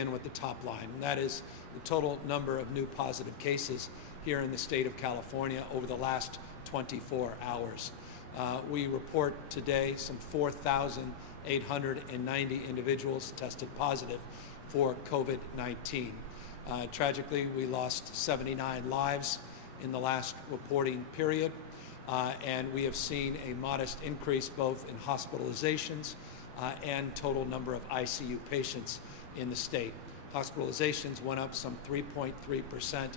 In with the top line, and that is the total number of new positive cases here in the state of California over the last 24 hours. We report today some 4,890 individuals tested positive for COVID-19. Tragically, we lost 79 lives in the last reporting period, and we have seen a modest increase both in hospitalizations and total number of ICU patients in the state. Hospitalizations went up some 3.3%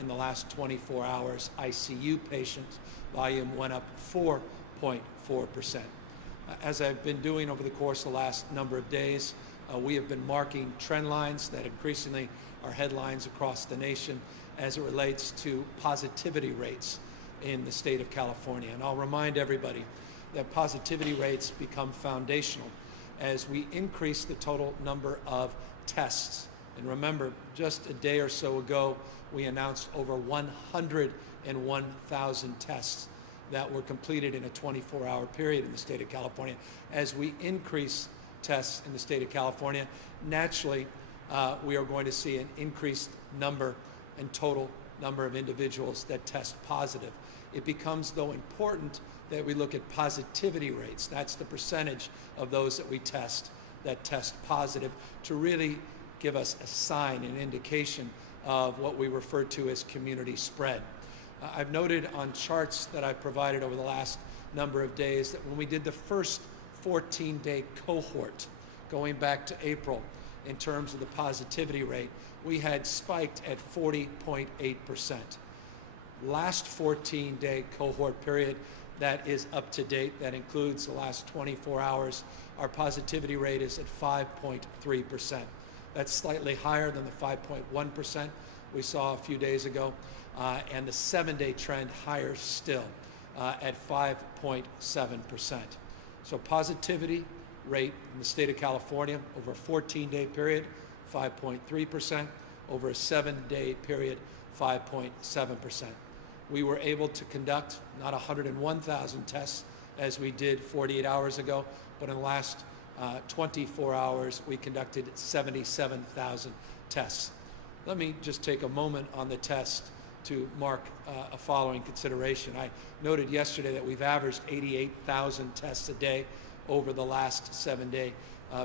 in the last 24 hours. ICU patient volume went up 4.4%. As I've been doing over the course of the last number of days, we have been marking trend lines that increasingly are headlines across the nation as it relates to positivity rates in the state of California. And I'll remind everybody that positivity rates become foundational as we increase the total number of tests. And remember, just a day or so ago, we announced over 101,000 tests that were completed in a 24-hour period in the state of California. As we increase tests in the state of California, naturally, we are going to see an increased number and total number of individuals that test positive. It becomes, though, important that we look at positivity rates. That's the percentage of those that we test that test positive, to really give us a sign, an indication of what we refer to as community spread. I've noted on charts that I've provided over the last number of days that when we did the first 14-day cohort, going back to April, in terms of the positivity rate, we had spiked at 40.8%. Last 14-day cohort period, that is up to date, that includes the last 24 hours, our positivity rate is at 5.3%. That's slightly higher than the 5.1% we saw a few days ago, and the 7-day trend higher still at 5.7%. So positivity rate in the state of California over a 14-day period, 5.3%, over a 7-day period, 5.7%. We were able to conduct not 101,000 tests as we did 48 hours ago, but in the last 24 hours, we conducted 77,000 tests. Let me just take a moment on the test to mark a following consideration. I noted yesterday that we've averaged 88,000 tests a day over the last 7-day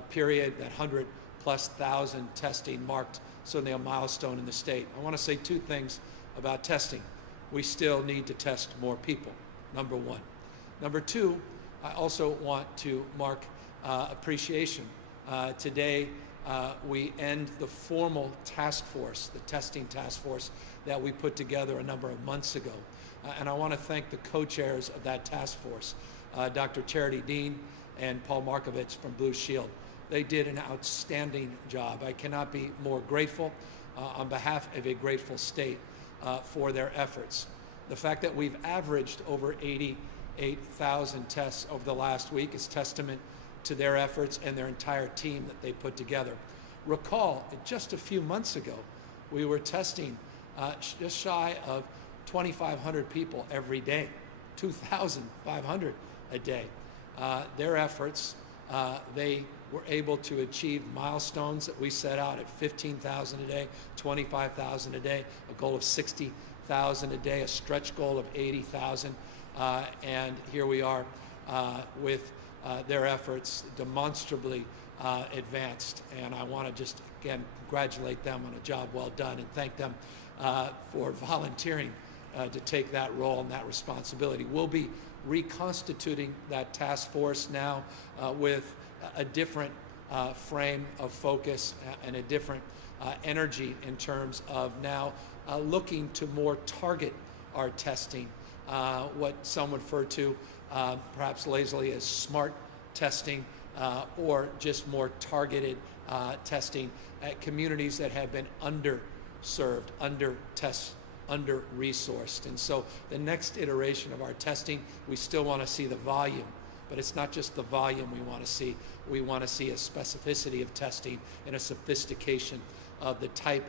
period. That 100,000+ testing marked certainly a milestone in the state. I want to say two things about testing. We still need to test more people, number one. Number two, I also want to mark appreciation. Today, we end the formal task force, the testing task force that we put together a number of months ago. And I want to thank the co-chairs of that task force, Dr. Charity Dean and Paul Markovich from Blue Shield. They did an outstanding job. I cannot be more grateful on behalf of a grateful state for their efforts. The fact that we've averaged over 88,000 tests over the last week is testament to their efforts and their entire team that they put together. Recall, just a few months ago, we were testing just shy of 2,500 people every day, 2,500 a day. Their efforts, they were able to achieve milestones that we set out at 15,000 a day, 25,000 a day, a goal of 60,000 a day, a stretch goal of 80,000. And here we are with their efforts demonstrably advanced. And I want to just, again, congratulate them on a job well done and thank them for volunteering to take that role and that responsibility. We'll be reconstituting that task force now with a different frame of focus and a different energy in terms of now looking to more target our testing, what some refer to perhaps lazily as smart testing, or just more targeted testing at communities that have been underserved, under-resourced. And so the next iteration of our testing, we still want to see the volume, but it's not just the volume we want to see. We want to see a specificity of testing and a sophistication of the type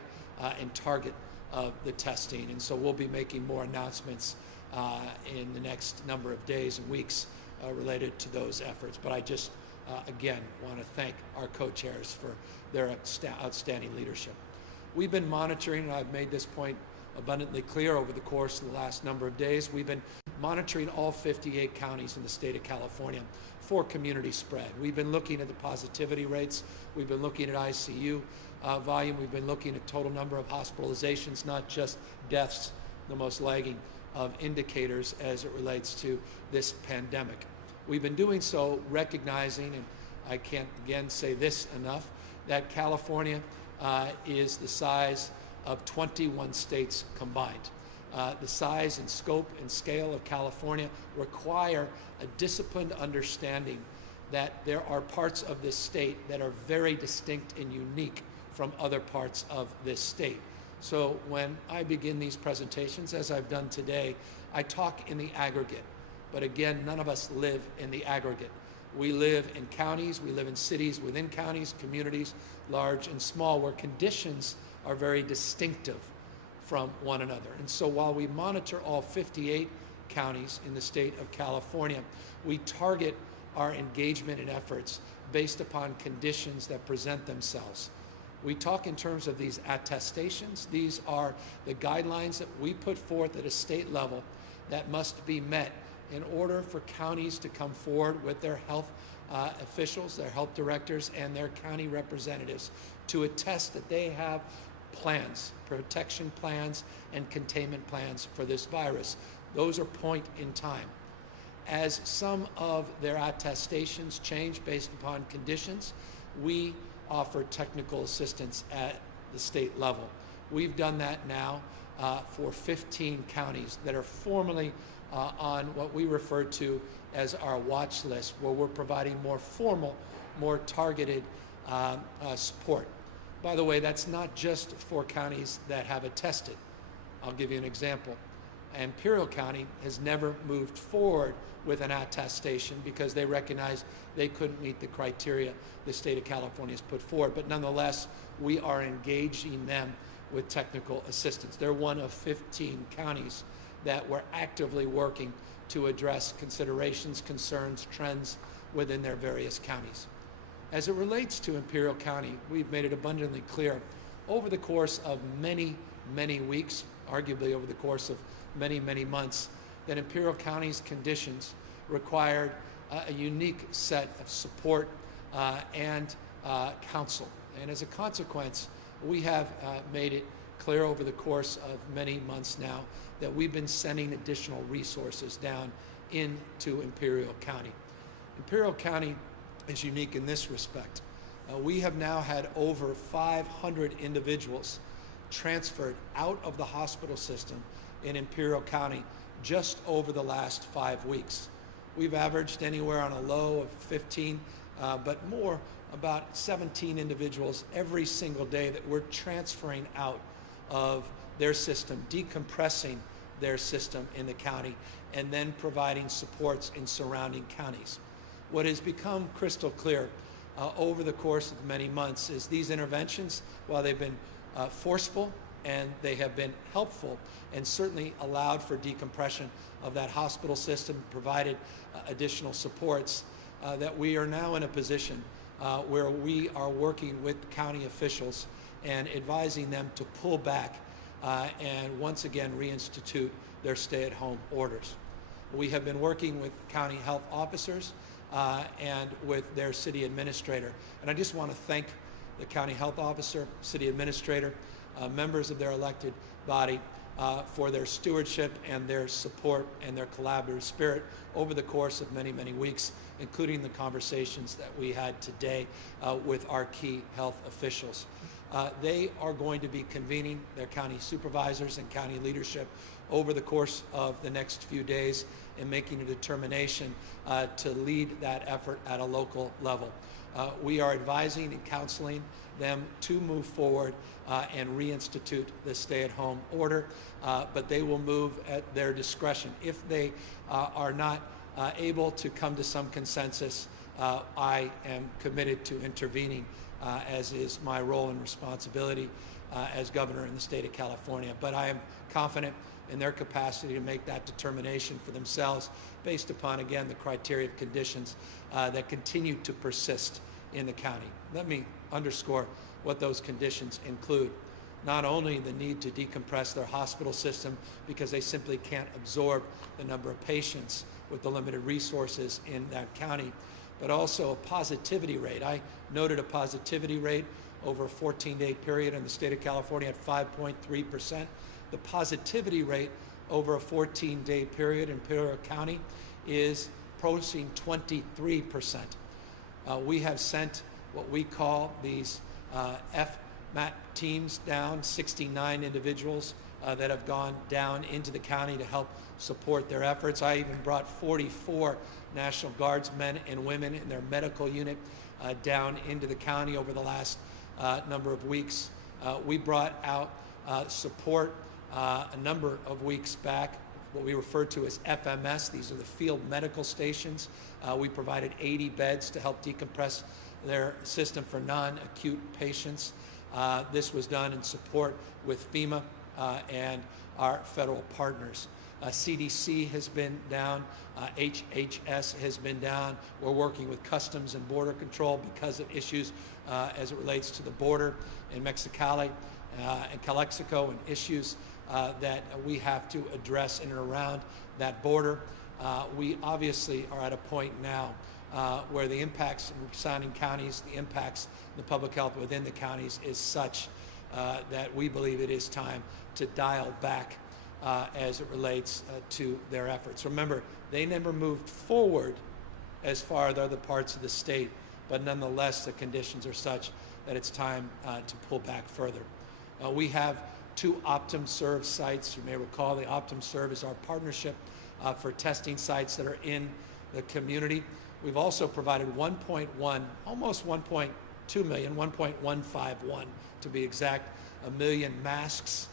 and target of the testing. And so we'll be making more announcements in the next number of days and weeks related to those efforts. But I just again, want to thank our co-chairs for their outstanding leadership. We've been monitoring, and I've made this point abundantly clear over the course of the last number of days, we've been monitoring all 58 counties in the state of California for community spread. We've been looking at the positivity rates, we've been looking at ICU volume, we've been looking at total number of hospitalizations, not just deaths, the most lagging of indicators as it relates to this pandemic. We've been doing so recognizing, and I can't again say this enough, that California is the size of 21 states combined. The size and scope and scale of California require a disciplined understanding that there are parts of this state that are very distinct and unique from other parts of this state. So when I begin these presentations, as I've done today, I talk in the aggregate. But again, none of us live in the aggregate. We live in counties, we live in cities within counties, communities, large and small, where conditions are very distinctive from one another. And so while we monitor all 58 counties in the state of California, we target our engagement and efforts based upon conditions that present themselves. We talk in terms of these attestations. These are the guidelines that we put forth at a state level that must be met in order for counties to come forward with their health officials, their health directors, and their county representatives to attest that they have plans, protection plans, and containment plans for this virus. Those are point in time. As some of their attestations change based upon conditions, we offer technical assistance at the state level. We've done that now for 15 counties that are formally on what we refer to as our watch list, where we're providing more formal, more targeted support. By the way, that's not just for counties that have attested. I'll give you an example. Imperial County has never moved forward with an attestation because they recognized they couldn't meet the criteria the state of California has put forward. But nonetheless, we are engaging them with technical assistance. They're one of 15 counties that we're actively working to address considerations, concerns, trends within their various counties. As it relates to Imperial County, we've made it abundantly clear over the course of many, many weeks, arguably over the course of many, many months, that Imperial County's conditions required a unique set of support and counsel. And as a consequence, we have made it clear over the course of many months now that we've been sending additional resources down into Imperial County. Imperial County is unique in this respect. We have now had over 500 individuals transferred out of the hospital system in Imperial County just over the last 5 weeks. We've averaged anywhere on a low of 15, but more about 17 individuals every single day that we're transferring out of their system, decompressing their system in the county, and then providing supports in surrounding counties. What has become crystal clear over the course of many months is these interventions, while they've been forceful and they have been helpful and certainly allowed for decompression of that hospital system, provided additional supports, that we are now in a position where we are working with county officials and advising them to pull back and once again reinstitute their stay-at-home orders. We have been working with county health officers and with their city administrator. And I just want to thank the county health officer, city administrator, members of their elected body for their stewardship and their support and their collaborative spirit over the course of many, many weeks, including the conversations that we had today with our key health officials. They are going to be convening their county supervisors and county leadership over the course of the next few days and making a determination to lead that effort at a local level. We are advising and counseling them to move forward and reinstitute the stay-at-home order, but they will move at their discretion. If they are not able to come to some consensus, I am committed to intervening as is my role and responsibility as governor in the state of California. But I am confident in their capacity to make that determination for themselves based upon, again, the criteria of conditions that continue to persist in the county. Let me underscore what those conditions include. Not only the need to decompress their hospital system because they simply can't absorb the number of patients with the limited resources in that county, but also a positivity rate. I noted a positivity rate over a 14-day period in the state of California at 5.3%. The positivity rate over a 14-day period in Imperial County is approaching 23%. We have sent what we call these FMAT teams down, 69 individuals that have gone down into the county to help support their efforts. I even brought 44 National Guardsmen and women in their medical unit down into the county over the last number of weeks. We brought out support a number of weeks back, what we refer to as FMS. These are the field medical stations. We provided 80 beds to help decompress their system for non-acute patients. This was done in support with FEMA and our federal partners. CDC has been down, HHS has been down. We're working with Customs and Border Control because of issues as it relates to the border in Mexicali and Calexico and issues that we have to address in and around that border. We obviously are at a point now where the impacts in surrounding counties, the impacts in the public health within the counties is such that we believe it is time to dial back as it relates to their efforts. Remember, they never moved forward as far as other parts of the state, but nonetheless the conditions are such that it's time to pull back further. We have 2 OptumServe sites. You may recall the OptumServe is our partnership for testing sites that are in the community. We've also provided 1.1, almost 1.2 million, 1.151 to be exact, a million masks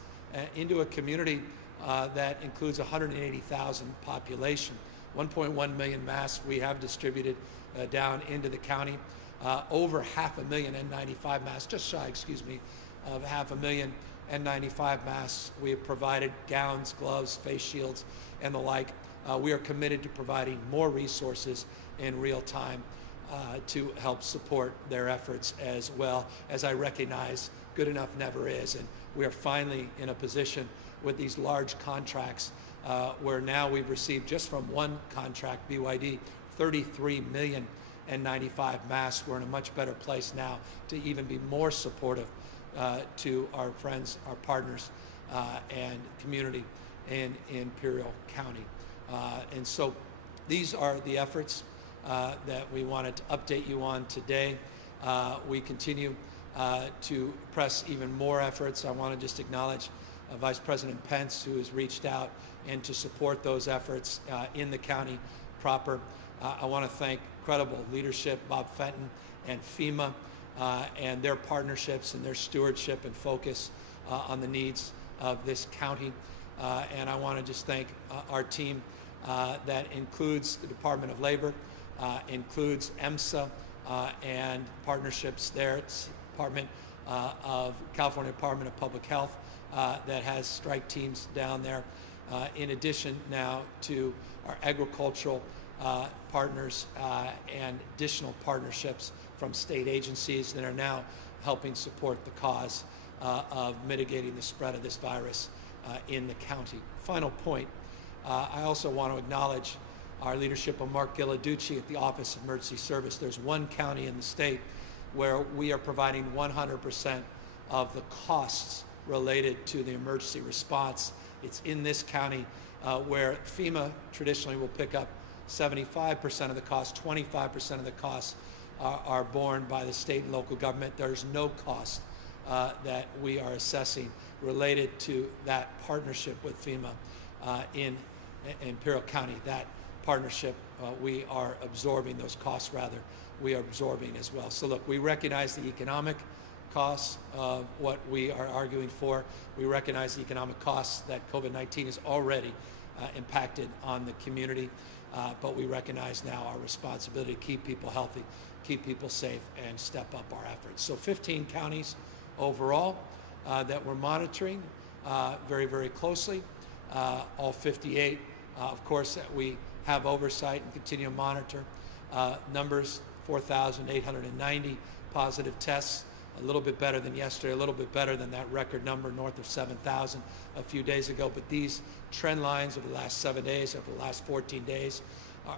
into a community that includes 180,000 population. 1.1 million masks we have distributed down into the county. Over 500,000 N95 masks, just shy, of 500,000 N95 masks. We have provided gowns, gloves, face shields, and the like. We are committed to providing more resources in real time to help support their efforts as well. As I recognize, good enough never is, and we are finally in a position with these large contracts where now we've received just from one contract, BYD, 33 million N95 masks. We're in a much better place now to even be more supportive to our friends, our partners, and community in Imperial County. And so these are the efforts that we wanted to update you on today. We continue to press even more efforts. I want to just acknowledge Vice President Pence, who has reached out and to support those efforts in the county proper. I want to thank incredible leadership, Bob Fenton and FEMA, and their partnerships and their stewardship and focus on the needs of this county. And I want to just thank our team that includes the Department of Labor, includes EMSA, and partnerships there. It's California Department of Public Health that has strike teams down there. In addition now to our agricultural partners and additional partnerships from state agencies that are now helping support the cause of mitigating the spread of this virus in the county. Final point, I also want to acknowledge our leadership of Mark Gilladucci at the Office of Emergency Service. There's one county in the state where we are providing 100% of the costs related to the emergency response. It's in this county where FEMA traditionally will pick up 75% of the cost, 25% of the costs are borne by the state and local government. There's no cost that we are assessing related to that partnership with FEMA in Imperial County. That partnership, we are absorbing those costs, we are absorbing as well. So look, we recognize the economic costs of what we are arguing for. We recognize the economic costs that COVID-19 has already impacted on the community. but we recognize now our responsibility to keep people healthy, keep people safe, and step up our efforts. So 15 counties overall that we're monitoring very, very closely. All 58, of course, that we have oversight and continue to monitor. Numbers, 4,890 positive tests, a little bit better than yesterday, a little bit better than that record number north of 7,000 a few days ago. But these trend lines over the last 7 days, over the last 14 days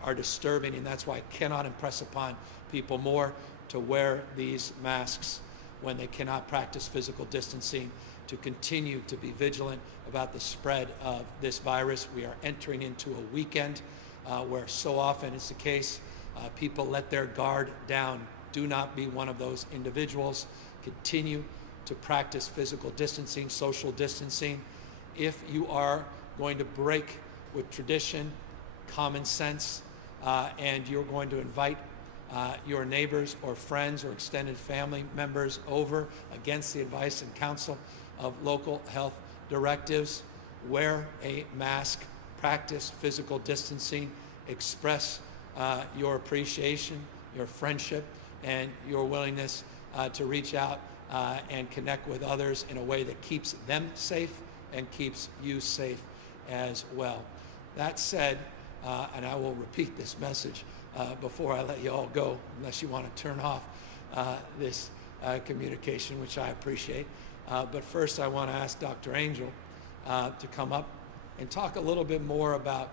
are disturbing, and that's why I cannot impress upon people more to wear these masks when they cannot practice physical distancing, to continue to be vigilant about the spread of this virus. We are entering into a weekend where so often it's the case, people let their guard down. Do not be one of those individuals. Continue to practice physical distancing, social distancing. If you are going to break with tradition, common sense, and you're going to invite your neighbors or friends or extended family members over against the advice and counsel of local health directives, wear a mask, practice physical distancing, express your appreciation, your friendship, and your willingness to reach out and connect with others in a way that keeps them safe and keeps you safe as well. That said, and I will repeat this message before I let you all go, unless you want to turn off this communication, which I appreciate. But first I want to ask Dr. Angel to come up and talk a little bit more about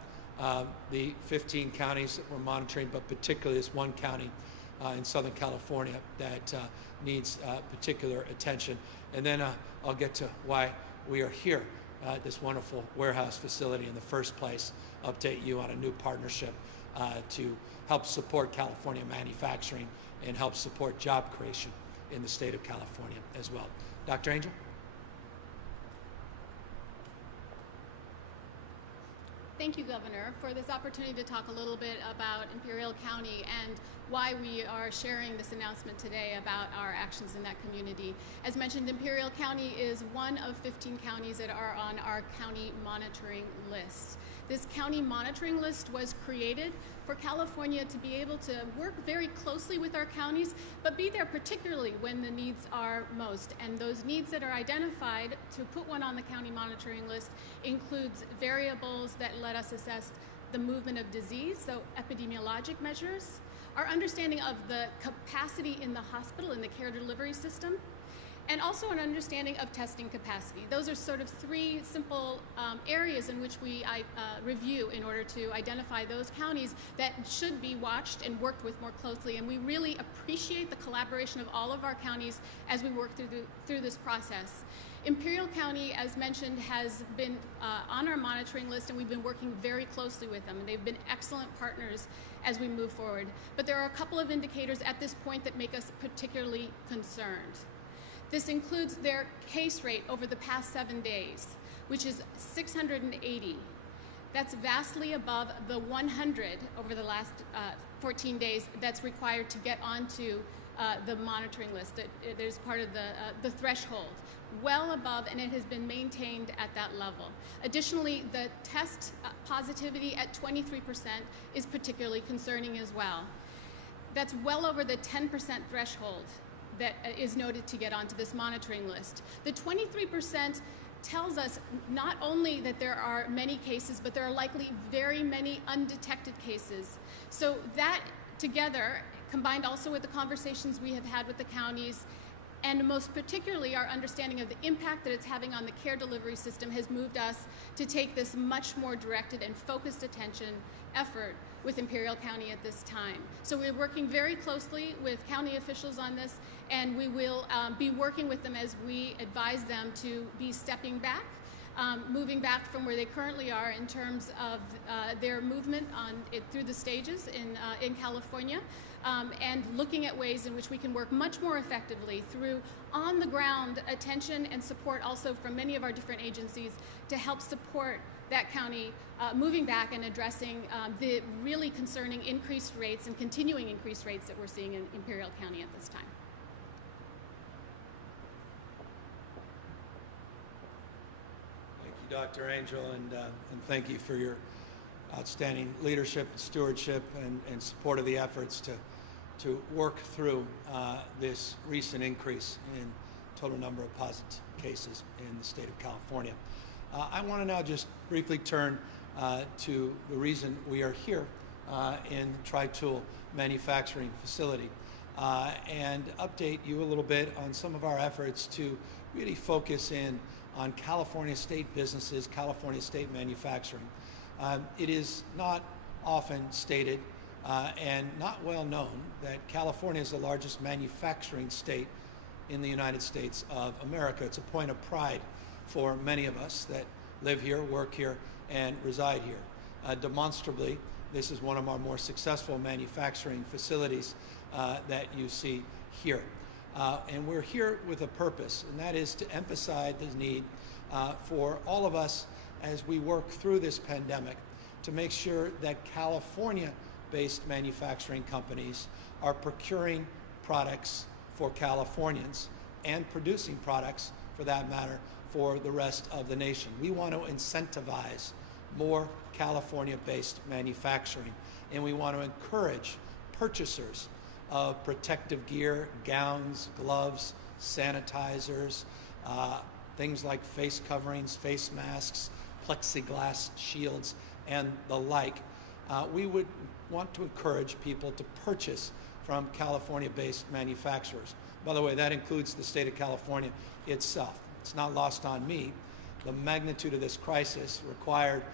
the 15 counties that we're monitoring, but particularly this one county in Southern California that needs particular attention. And then I'll get to why we are here at this wonderful warehouse facility in the first place, update you on a new partnership to help support California manufacturing and help support job creation in the state of California as well. Dr. Angel? Thank you, Governor, for this opportunity to talk a little bit about Imperial County and why we are sharing this announcement today about our actions in that community. As mentioned, Imperial County is one of 15 counties that are on our county monitoring list. This county monitoring list was created for California to be able to work very closely with our counties, but be there particularly when the needs are most. And those needs that are identified to put one on the county monitoring list includes variables that let us assess the movement of disease, so epidemiologic measures, our understanding of the capacity in the hospital, in the care delivery system, and also an understanding of testing capacity. Those are sort of three simple areas in which we review in order to identify those counties that should be watched and worked with more closely. And we really appreciate the collaboration of all of our counties as we work through this process. Imperial County, as mentioned, has been on our monitoring list, and we've been working very closely with them. And they've been excellent partners as we move forward. But there are a couple of indicators at this point that make us particularly concerned. This includes their case rate over the past 7 days, which is 680. That's vastly above the 100 over the last 14 days that's required to get onto the monitoring list. There's part of the threshold, well above, and it has been maintained at that level. Additionally, the test positivity at 23% is particularly concerning as well. That's well over the 10% threshold that is noted to get onto this monitoring list. The 23% tells us not only that there are many cases, but there are likely very many undetected cases. So that together, combined also with the conversations we have had with the counties, and most particularly our understanding of the impact that it's having on the care delivery system, has moved us to take this much more directed and focused attention effort with Imperial County at this time. So we're working very closely with county officials on this, and we will be working with them as we advise them to be stepping back, moving back from where they currently are in terms of their movement through the stages in California, and looking at ways in which we can work much more effectively through on-the-ground attention and support also from many of our different agencies to help support that county moving back and addressing the really concerning increased rates and continuing increased rates that we're seeing in Imperial County at this time. Thank you, Dr. Angel, and thank you for your outstanding leadership and stewardship and support of the efforts to work through this recent increase in total number of positive cases in the state of California. I want to now just briefly turn to the reason we are here in Tri-Tool manufacturing facility and update you a little bit on some of our efforts to really focus in on California state businesses, California state manufacturing. It is not often stated and not well known that California is the largest manufacturing state in the United States of America. It's a point of pride for many of us that live here, work here, and reside here. Demonstrably, this is one of our more successful manufacturing facilities that you see here. And we're here with a purpose, and that is to emphasize the need for all of us as we work through this pandemic to make sure that California-based manufacturing companies are procuring products for Californians and producing products, for that matter, for the rest of the nation. We want to incentivize more California-based manufacturing, and we want to encourage purchasers of protective gear, gowns, gloves, sanitizers, things like face coverings, face masks, plexiglass shields, and the like. We would want to encourage people to purchase from California-based manufacturers. By the way, that includes the state of California itself. It's not lost on me. The magnitude of this crisis required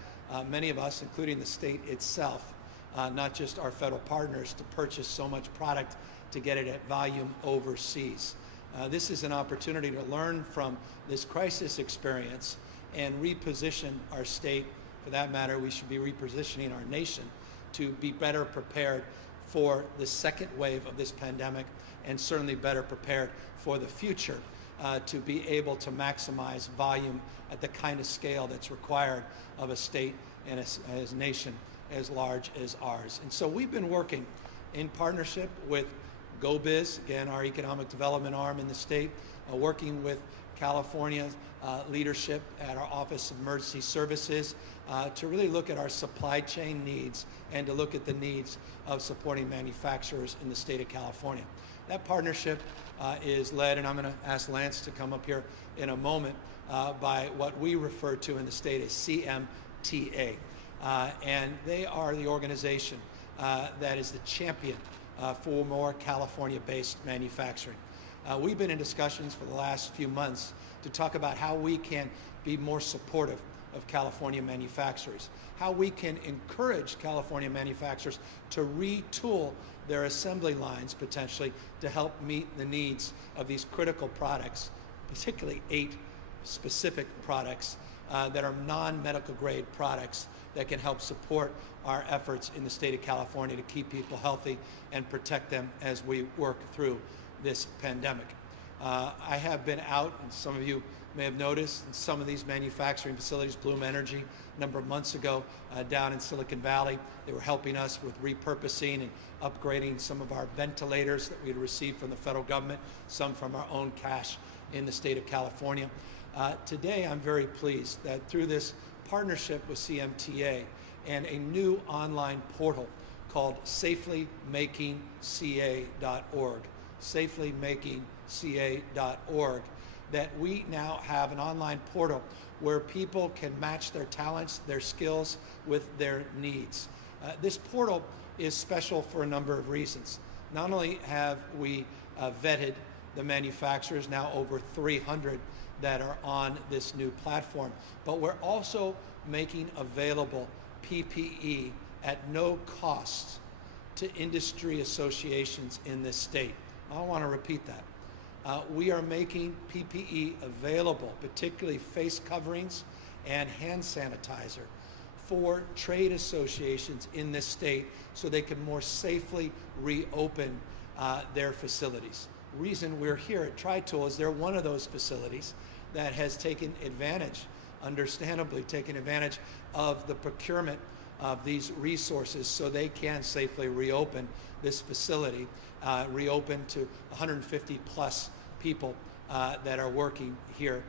many of us, including the state itself, not just our federal partners, to purchase so much product to get it at volume overseas. This is an opportunity to learn from this crisis experience and reposition our state. For that matter, we should be repositioning our nation to be better prepared for the second wave of this pandemic, and certainly better prepared for the future to be able to maximize volume at the kind of scale that's required of a state and a nation as large as ours. And so we've been working in partnership with GoBiz, again, our economic development arm in the state, working with California leadership at our Office of Emergency Services to really look at our supply chain needs and to look at the needs of supporting manufacturers in the state of California. That partnership is led, and I'm going to ask Lance to come up here in a moment, by what we refer to in the state as CMTA. And they are the organization that is the champion for more California-based manufacturing. We've been in discussions for the last few months to talk about how we can be more supportive of California manufacturers, how we can encourage California manufacturers to retool their assembly lines potentially to help meet the needs of these critical products, particularly 8 specific products that are non-medical grade products that can help support our efforts in the state of California to keep people healthy and protect them as we work through this pandemic. I have been out, and some of you may have noticed, in some of these manufacturing facilities, Bloom Energy, a number of months ago down in Silicon Valley. They were helping us with repurposing and upgrading some of our ventilators that we had received from the federal government, some from our own cash in the state of California. Today, I'm very pleased that through this partnership with CMTA and a new online portal called safelymakingca.org, safelymakingca.org, that we now have an online portal where people can match their talents, their skills with their needs. This portal is special for a number of reasons. Not only have we vetted the manufacturers, now over 300 that are on this new platform, but we're also making available PPE at no cost to industry associations in this state. I want to repeat that. We are making PPE available, particularly face coverings and hand sanitizer, for trade associations in this state so they can more safely reopen their facilities. The reason we're here at Tri-Tool is they're one of those facilities that has taken advantage, understandably taken advantage of the procurement of these resources so they can safely reopen this facility, reopen to 150 plus people that are working here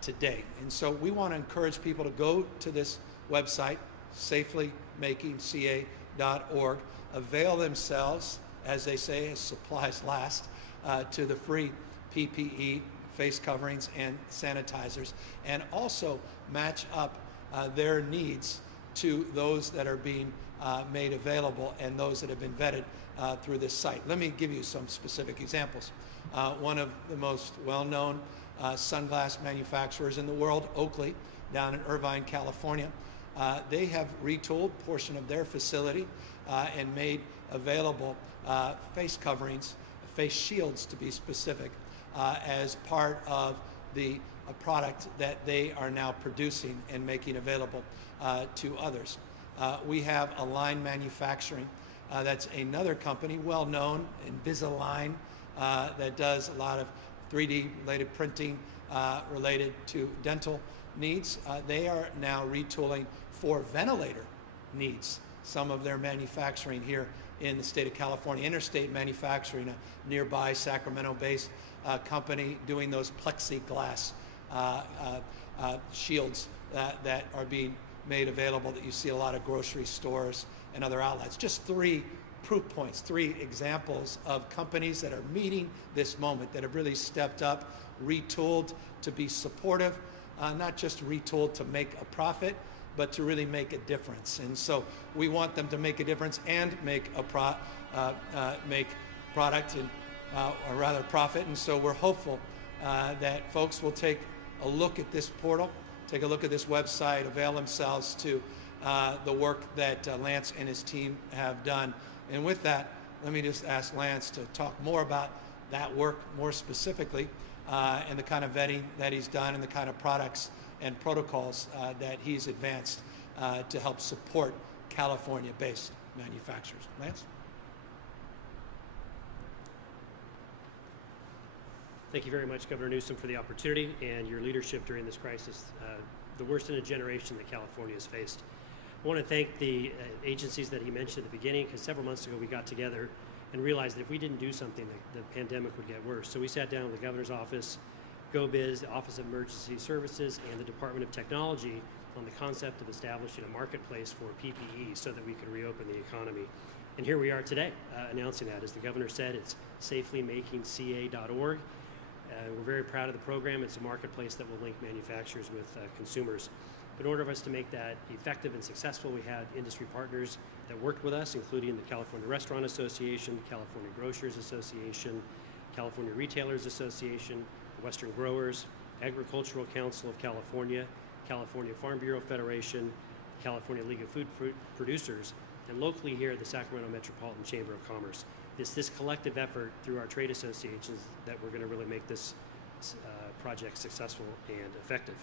today. And so we want to encourage people to go to this website, safelymakingca.org, avail themselves, as they say, as supplies last, to the free PPE, face coverings, and sanitizers, and also match up their needs to those that are being made available and those that have been vetted through this site. Let me give you some specific examples. One of the most well-known sunglass manufacturers in the world, Oakley, down in Irvine, California, they have retooled a portion of their facility and made available face coverings, face shields to be specific, as part of the product that they are now producing and making available to others. We have Align Manufacturing. That's another company, well known, Invisalign, that does a lot of 3D related printing related to dental needs. They are now retooling for ventilator needs, some of their manufacturing here in the state of California. Interstate Manufacturing, a nearby Sacramento-based company, doing those plexiglass shields that are being made available that you see a lot of grocery stores and other outlets. Just 3 proof points, 3 examples of companies that are meeting this moment, that have really stepped up, retooled to be supportive, not just retooled to make a profit, but to really make a difference. And so we want them to make a difference and make a make product and or rather profit. And so we're hopeful that folks will take a look at this portal, take a look at this website, avail themselves to the work that Lance and his team have done. And with that, let me just ask Lance to talk more about that work more specifically and the kind of vetting that he's done and the kind of products and protocols that he's advanced to help support California-based manufacturers. Lance? Thank you very much, Governor Newsom, for the opportunity and your leadership during this crisis, the worst in a generation that California has faced. I want to thank the agencies that he mentioned at the beginning, because several months ago we got together and realized that if we didn't do something, the pandemic would get worse. So we sat down with the governor's office, GoBiz, the Office of Emergency Services, and the Department of Technology on the concept of establishing a marketplace for PPE so that we could reopen the economy. And here we are today announcing that. As the governor said, it's safelymakingca.org. We're very proud of the program. It's a marketplace that will link manufacturers with consumers. In order for us to make that effective and successful, we had industry partners that worked with us, including the California Restaurant Association, California Grocers Association, California Retailers Association, the Western Growers, Agricultural Council of California, California Farm Bureau Federation, California League of Food Producers, and locally here the Sacramento Metropolitan Chamber of Commerce. It's this collective effort through our trade associations that we're going to really make this project successful and effective.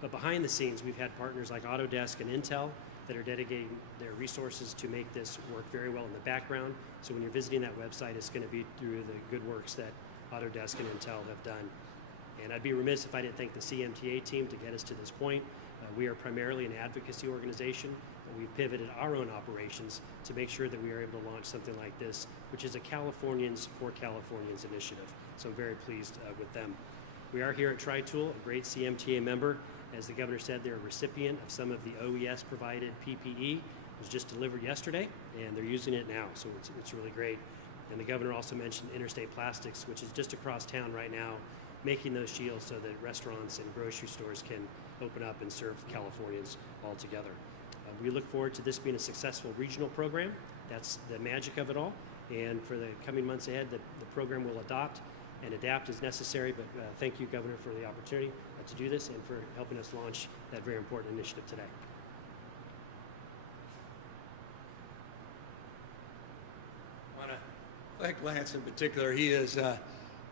But behind the scenes, we've had partners like Autodesk and Intel that are dedicating their resources to make this work very well in the background. So when you're visiting that website, it's going to be through the good works that Autodesk and Intel have done. And I'd be remiss if I didn't thank the CMTA team to get us to this point. We are primarily an advocacy organization, but we've pivoted our own operations to make sure that we are able to launch something like this, which is a Californians for Californians initiative. So I'm very pleased with them. We are here at TriTool, a great CMTA member. As the governor said, they're a recipient of some of the OES provided PPE. It was just delivered yesterday, and they're using it now, so it's really great. And the governor also mentioned Interstate Plastics, which is just across town right now, making those shields so that restaurants and grocery stores can open up and serve Californians all together. We look forward to this being a successful regional program. That's the magic of it all. And for the coming months ahead, the program will adopt and adapt as necessary. But thank you, Governor, for the opportunity to do this and for helping us launch that very important initiative today. I want to thank Lance in particular. He is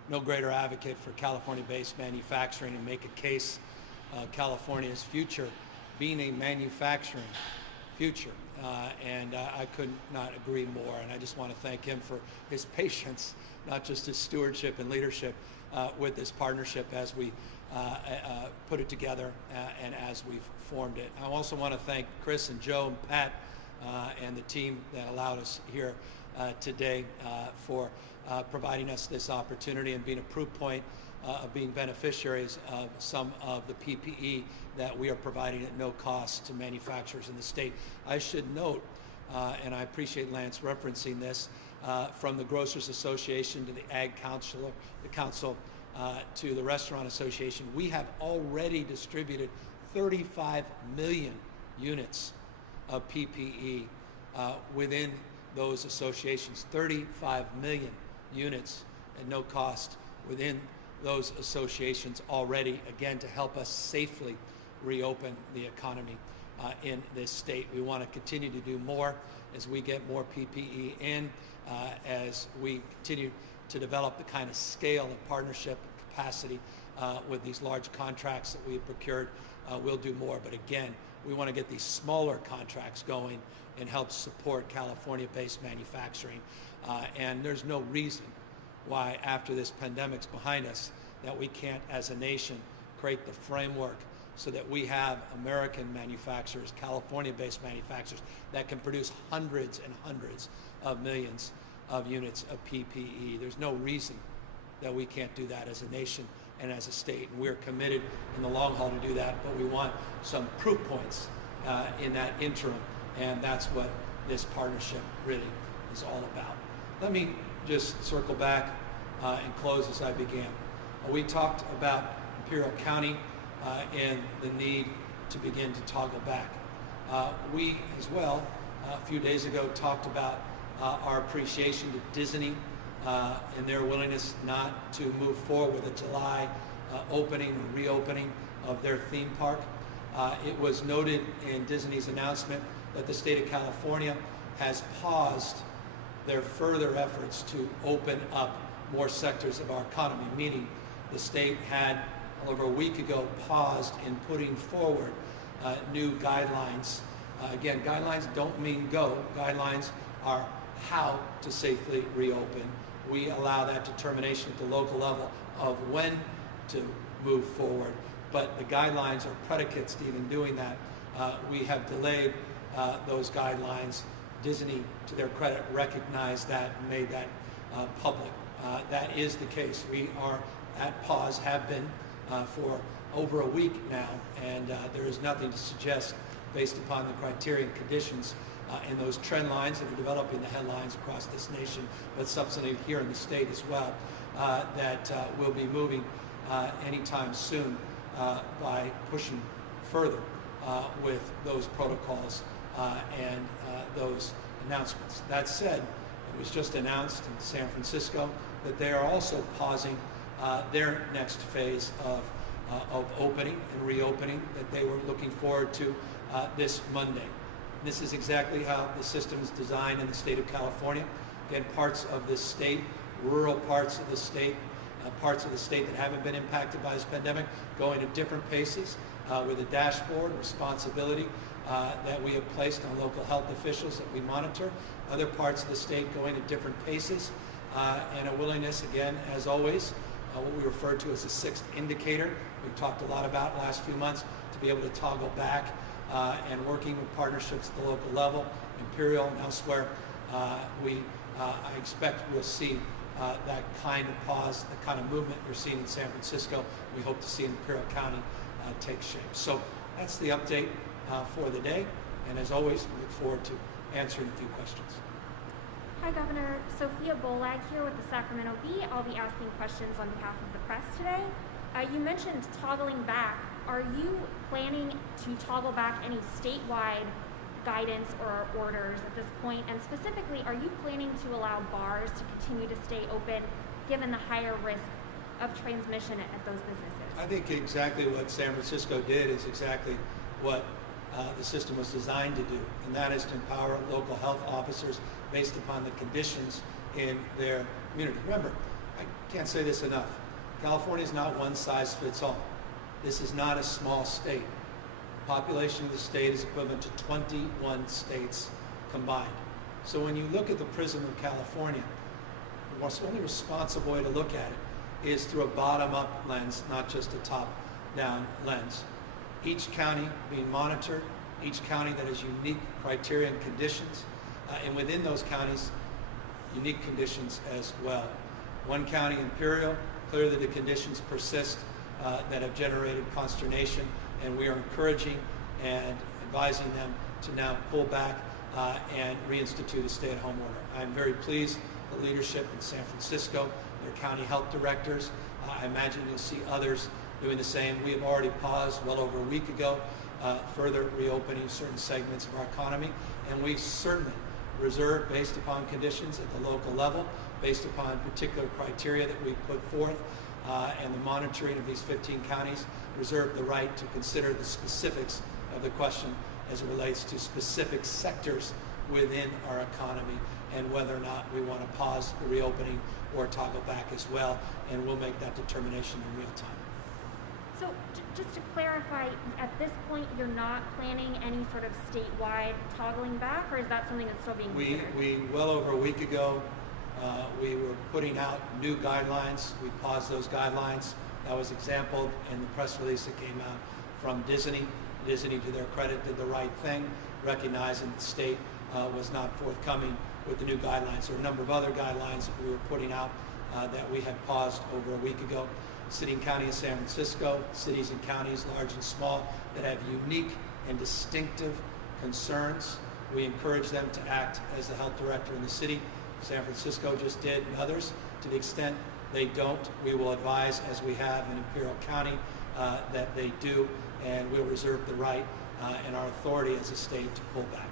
no greater advocate for California-based manufacturing and make a case California's future being a manufacturing future. And I could not agree more. And I just want to thank him for his patience, not just his stewardship and leadership with this partnership as we put it together and as we've formed it. I also want to thank Chris and Joe and Pat and the team that allowed us here today for providing us this opportunity and being a proof point of being beneficiaries of some of the PPE that we are providing at no cost to manufacturers in the state. I should note, and I appreciate Lance referencing this, from the Grocers Association to the Ag Council, to the Restaurant Association, we have already distributed 35 million units of PPE within those associations. 35 million units at no cost within those associations already, again, to help us safely reopen the economy in this state. We want to continue to do more as we get more PPE in, as we continue to develop the kind of scale and partnership and capacity with these large contracts that we have procured. We'll do more, but again, we want to get these smaller contracts going and help support California-based manufacturing. And there's no reason why, after this pandemic's behind us, that we can't, as a nation, create the framework so that we have American manufacturers, California-based manufacturers, that can produce hundreds and hundreds of millions of units of PPE. There's no reason that we can't do that as a nation and as a state. And we're committed in the long haul to do that, but we want some proof points in that interim, and that's what this partnership really is all about. Let me just circle back and close as I began. We talked about Imperial County and the need to begin to toggle back. We, as well, a few days ago, talked about our appreciation to Disney and their willingness not to move forward with a July opening or reopening of their theme park. It was noted in Disney's announcement that the state of California has paused their further efforts to open up more sectors of our economy, meaning the state had, over a week ago, paused in putting forward new guidelines. Again, guidelines don't mean go. Guidelines are how to safely reopen. We allow that determination at the local level of when to move forward, but the guidelines are predicates to even doing that. We have delayed those guidelines. Disney, to their credit, recognized that and made that public. That is the case. We are at pause, have been for over a week now, and there is nothing to suggest, based upon the criteria and conditions and those trend lines that are developing the headlines across this nation, but subsequently here in the state as well, that we'll be moving anytime soon by pushing further with those protocols and those announcements. That said, it was just announced in San Francisco that they are also pausing their next phase of opening and reopening that they were looking forward to this Monday. This is exactly how the system is designed in the state of California. Again, parts of this state, rural parts of the state, parts of the state that haven't been impacted by this pandemic, going at different paces with a dashboard responsibility that we have placed on local health officials that we monitor. Other parts of the state going at different paces, and a willingness, again, as always, what we refer to as a sixth indicator, we've talked a lot about the last few months, to be able to toggle back and working with partnerships at the local level, Imperial and elsewhere. I expect we'll see that kind of pause, the kind of movement you're seeing in San Francisco, we hope to see in Imperial County take shape. So that's the update for the day, and as always, we look forward to answering a few questions. Hi, Governor. Sophia Bolag here with the Sacramento Bee. I'll be asking questions on behalf of the press today. You mentioned toggling back. Are you planning to toggle back any statewide guidance or orders at this point? And specifically, are you planning to allow bars to continue to stay open given the higher risk of transmission at those businesses? I think exactly what San Francisco did is exactly what the system was designed to do, and that is to empower local health officers based upon the conditions in their community. Remember, I can't say this enough, California is not one size fits all. This is not a small state. The population of the state is equivalent to 21 states combined. So when you look at the prism of California, the only responsible way to look at it is through a bottom-up lens, not just a top-down lens. Each county being monitored, each county that has unique criteria and conditions, and within those counties, unique conditions as well. One county, Imperial, Clearly the conditions persist that have generated consternation, and we are encouraging and advising them to now pull back and reinstitute a stay-at-home order. I'm very pleased the leadership in San Francisco, their county health directors, I imagine you'll see others doing the same. We have already paused well over a week ago further reopening certain segments of our economy, and we certainly reserve, based upon conditions at the local level, based upon particular criteria that we put forth and the monitoring of these 15 counties, reserve the right to consider the specifics of the question as it relates to specific sectors within our economy and whether or not we want to pause the reopening or toggle back as well, and we'll make that determination in real time. So just to clarify, at this point you're not planning any sort of statewide toggling back, or is that something that's still being considered? We well over a week ago, we were putting out new guidelines. We paused those guidelines. That was exampled in the press release that came out from Disney. Disney, to their credit, did the right thing, recognizing the state was not forthcoming with the new guidelines. There are a number of other guidelines that we were putting out that we had paused over a week ago. City and County of San Francisco, cities and counties, large and small, that have unique and distinctive concerns. We encourage them to act as the health director in the city. San Francisco just did, and others. To the extent they don't, we will advise, as we have in Imperial County, that they do, and we'll reserve the right and our authority as a state to pull back.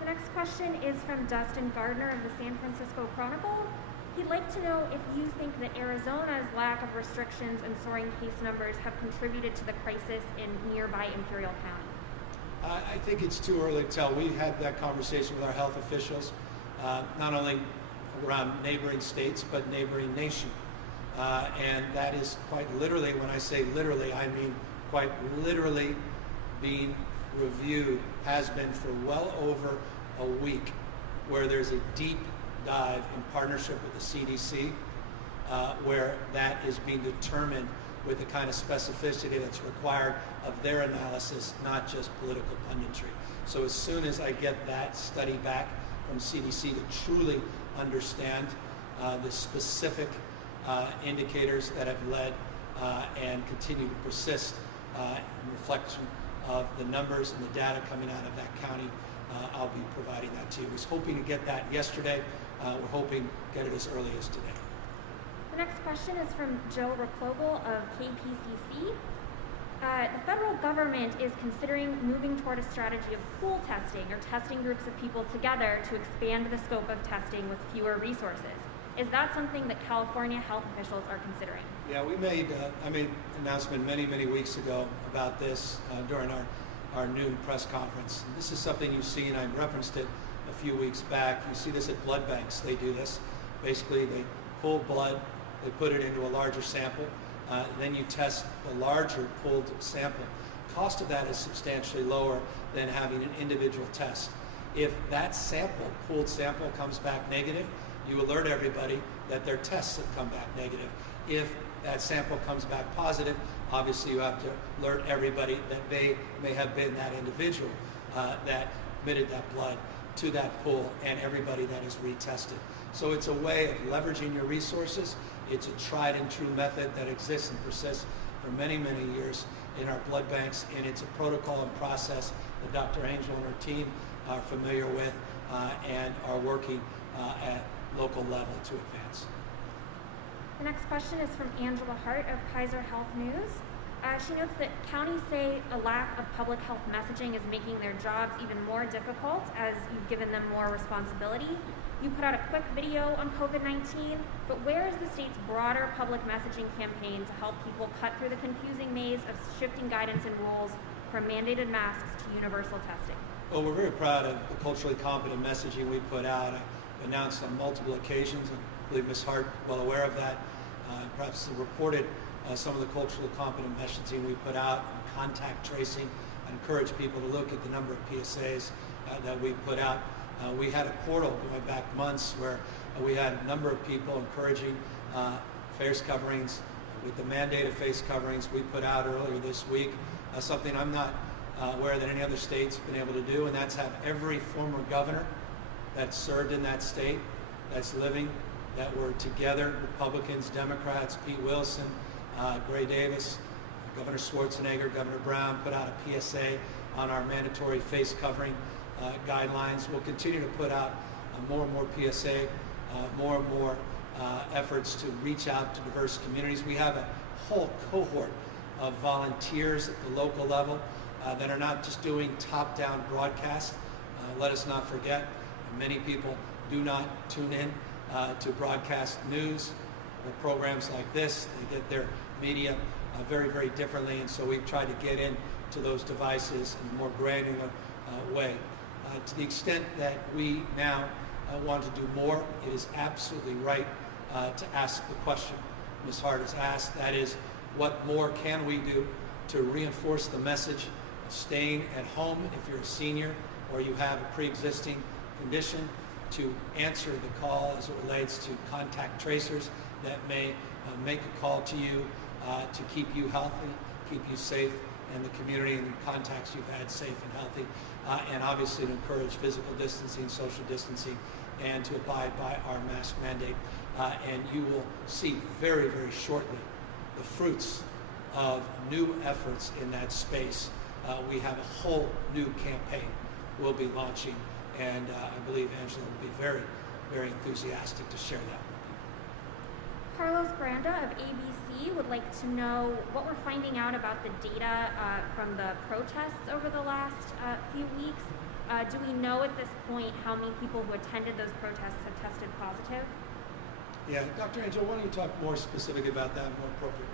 The next question is from Dustin Gardner of the San Francisco Chronicle. He'd like to know if you think that Arizona's lack of restrictions and soaring case numbers have contributed to the crisis in nearby Imperial County. I think it's too early to tell. We had that conversation with our health officials, not only around neighboring states, but neighboring nation. And that is quite literally, when I say literally, I mean quite literally being reviewed, has been for well over a week, where there's a deep dive in partnership with the CDC, where that is being determined with the kind of specificity that's required of their analysis, not just political punditry. So as soon as I get that study back from CDC to truly understand the specific indicators that have led and continue to persist in reflection of the numbers and the data coming out of that county, I'll be providing that to you. I was hoping to get that yesterday. We're hoping to get it as early as today. The next question is from Joe Raklogel of KPCC. The federal government is considering moving toward a strategy of pool testing, or testing groups of people together to expand the scope of testing with fewer resources. Is that something that California health officials are considering? Yeah, I made an announcement many weeks ago about this during our noon press conference. And this is something you've seen. I referenced it a few weeks back. You see this at blood banks. They do this. Basically, they pull blood, they put it into a larger sample, then you test the larger pooled sample. Cost of that is substantially lower than having an individual test. If that sample, pooled sample, comes back negative, you alert everybody that their tests have come back negative. If that sample comes back positive, obviously you have to alert everybody that they may have been that individual that committed that blood to that pool, and everybody that is retested. So it's a way of leveraging your resources. It's a tried and true method that exists and persists for many years in our blood banks, and it's a protocol and process that Dr. Angel and her team are familiar with and are working at local level to advance. The next question is from Angela Hart of Kaiser Health News. She notes that counties say a lack of public health messaging is making their jobs even more difficult as you've given them more responsibility. You put out a quick video on COVID-19, but where is the state's broader public messaging campaign to help people cut through the confusing maze of shifting guidance and rules from mandated masks to universal testing? Well, we're very proud of the culturally competent messaging we put out. I announced on multiple occasions, and I believe Ms. Hart well aware of that, perhaps reported some of the culturally competent messaging we put out on contact tracing. I encourage people to look at the number of PSAs that we put out. We had a portal going back months where we had a number of people encouraging face coverings. With the mandate of face coverings we put out earlier this week, something I'm not aware that any other state's been able to do, and that's have every former governor that served in that state, that's living that were together, Republicans, Democrats, Pete Wilson, Gray Davis, Governor Schwarzenegger, Governor Brown put out a PSA on our mandatory face covering guidelines. We'll continue to put out more and more PSA, more and more efforts to reach out to diverse communities. We have a whole cohort of volunteers at the local level that are not just doing top-down broadcasts. Let us not forget, many people do not tune in to broadcast news or programs like this. They get their media very, very differently, and so we've tried to get into those devices in a more granular way. To the extent that we now want to do more, it is absolutely right to ask the question Ms. Hart has asked, that is, what more can we do to reinforce the message of staying at home if you're a senior or you have a pre-existing condition, to answer the call as it relates to contact tracers that may make a call to you to keep you healthy, keep you safe, and the community and the contacts you've had safe and healthy, and obviously to encourage physical distancing, social distancing, and to abide by our mask mandate. And you will see very, very shortly the fruits of new efforts in that space. We have a whole new campaign we'll be launching, and I believe Angela will be very, very enthusiastic to share that with you. Carlos Granda of ABC would like to know what we're finding out about the data from the protests over the last few weeks. Do we know at this point how many people who attended those protests have tested positive? Yeah, Dr. Angela, why don't you talk more specifically about that, more appropriate?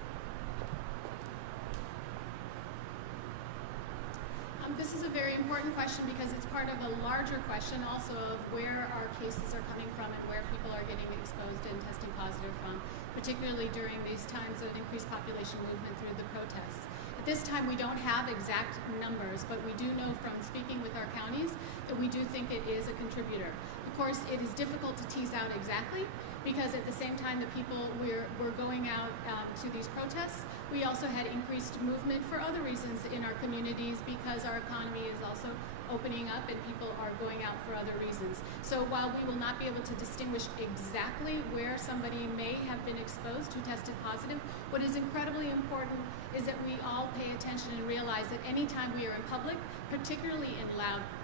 This is a very important question because it's part of a larger question also of where our cases are coming from and where people are getting exposed and testing positive from, particularly during these times of increased population movement through the protests. At this time, we don't have exact numbers, but we do know from speaking with our counties that we do think it is a contributor. Of course, it is difficult to tease out exactly because at the same time that people were going out to these protests, we also had increased movement for other reasons in our communities because our economy is also opening up and people are going out for other reasons. So while we will not be able to distinguish exactly where somebody may have been exposed who tested positive, what is incredibly important is that we all pay attention and realize that anytime we are in public, particularly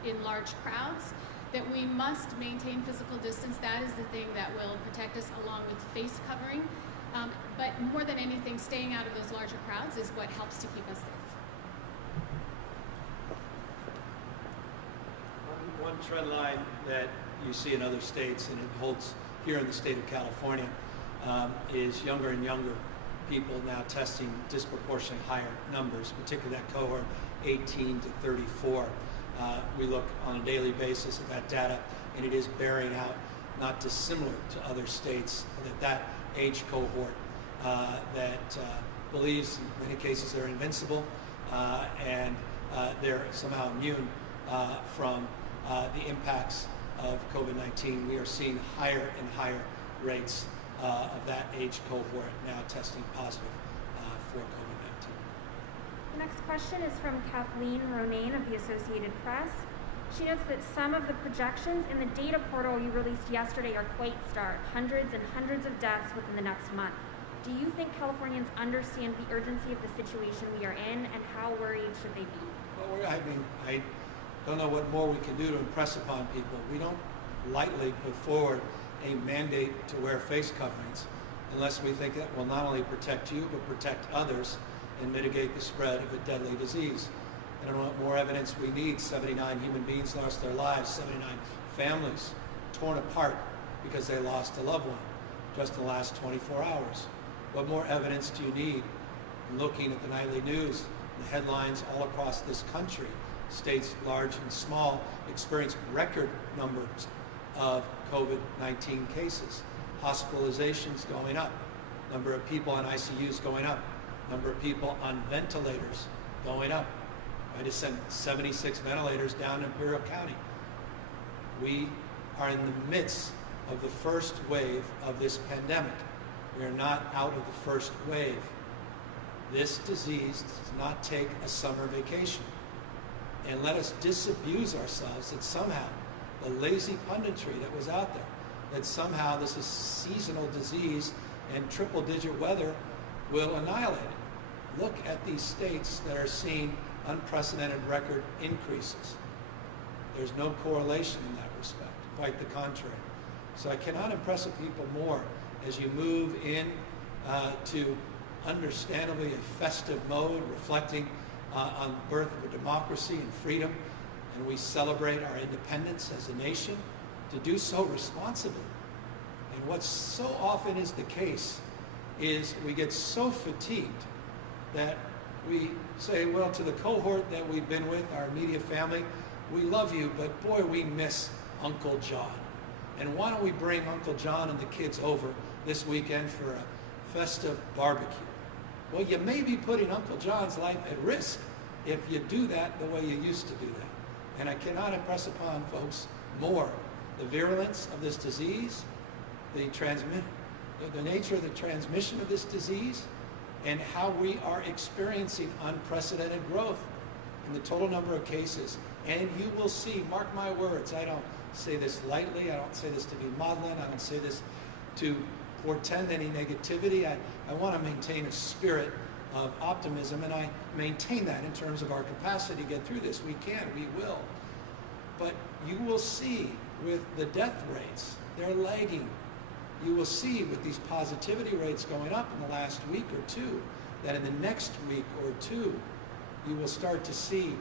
in large crowds, that we must maintain physical distance. That is the thing that will protect us along with face covering. But more than anything, staying out of those larger crowds is what helps to keep us safe. One trend line that you see in other states, and it holds here in the state of California, is younger and younger people now testing disproportionately higher numbers, particularly that cohort 18 to 34. We look on a daily basis at that data, and it is bearing out not dissimilar to other states that age cohort that believes in many cases they're invincible and they're somehow immune from the impacts of COVID-19. We are seeing higher and higher rates of that age cohort now testing positive for COVID-19. The next question is from Kathleen Ronayne of the Associated Press. She notes that some of the projections in the data portal you released yesterday are quite stark, hundreds and hundreds of deaths within the next month. Do you think Californians understand the urgency of the situation we are in, and how worried should they be? Well, I don't know what more we can do to impress upon people. We don't lightly put forward a mandate to wear face coverings unless we think that will not only protect you, but protect others and mitigate the spread of a deadly disease. I don't know what more evidence we need. 79 human beings lost their lives, 79 families torn apart because they lost a loved one just in the last 24 hours. What more evidence do you need? Looking at the nightly news, the headlines all across this country, states large and small experience record numbers of COVID-19 cases, hospitalizations going up, number of people on ICUs going up, number of people on ventilators going up. I just sent 76 ventilators down in Imperial County. We are in the midst of the first wave of this pandemic. We are not out of the first wave. This disease does not take a summer vacation. And let us disabuse ourselves that somehow the lazy punditry that was out there that somehow this is seasonal disease and triple-digit weather will annihilate it. Look at these states that are seeing unprecedented record increases. There's no correlation in that respect, quite the contrary. So I cannot impress the people more as you move in to understandably a festive mode, reflecting on the birth of a democracy and freedom, and we celebrate our independence as a nation, to do so responsibly. And what so often is the case is we get so fatigued that we say, well, to the cohort that we've been with, our immediate family, we love you, but boy, we miss Uncle John. And why don't we bring Uncle John and the kids over this weekend for a festive barbecue? Well, you may be putting Uncle John's life at risk if you do that the way you used to do that. And I cannot impress upon folks more the virulence of this disease, the nature of the transmission of this disease, and how we are experiencing unprecedented growth in the total number of cases. And you will see, mark my words, I don't say this lightly, I don't say this to be maudlin, I don't say this to portend any negativity. I want to maintain a spirit of optimism, and I maintain that in terms of our capacity to get through this. We can, we will. But you will see with the death rates, they're lagging. You will see with these positivity rates going up in the last week or two, that in the next week or two, you will start to see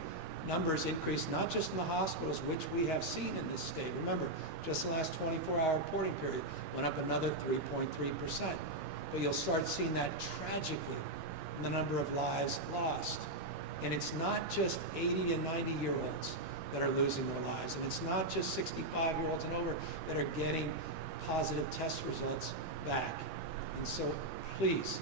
numbers increase, not just in the hospitals, which we have seen in this state. Remember, just the last 24-hour reporting period went up another 3.3%. But you'll start seeing that tragically in the number of lives lost. And it's not just 80 and 90-year-olds that are losing their lives. And it's not just 65-year-olds and over that are getting positive test results back. And so please,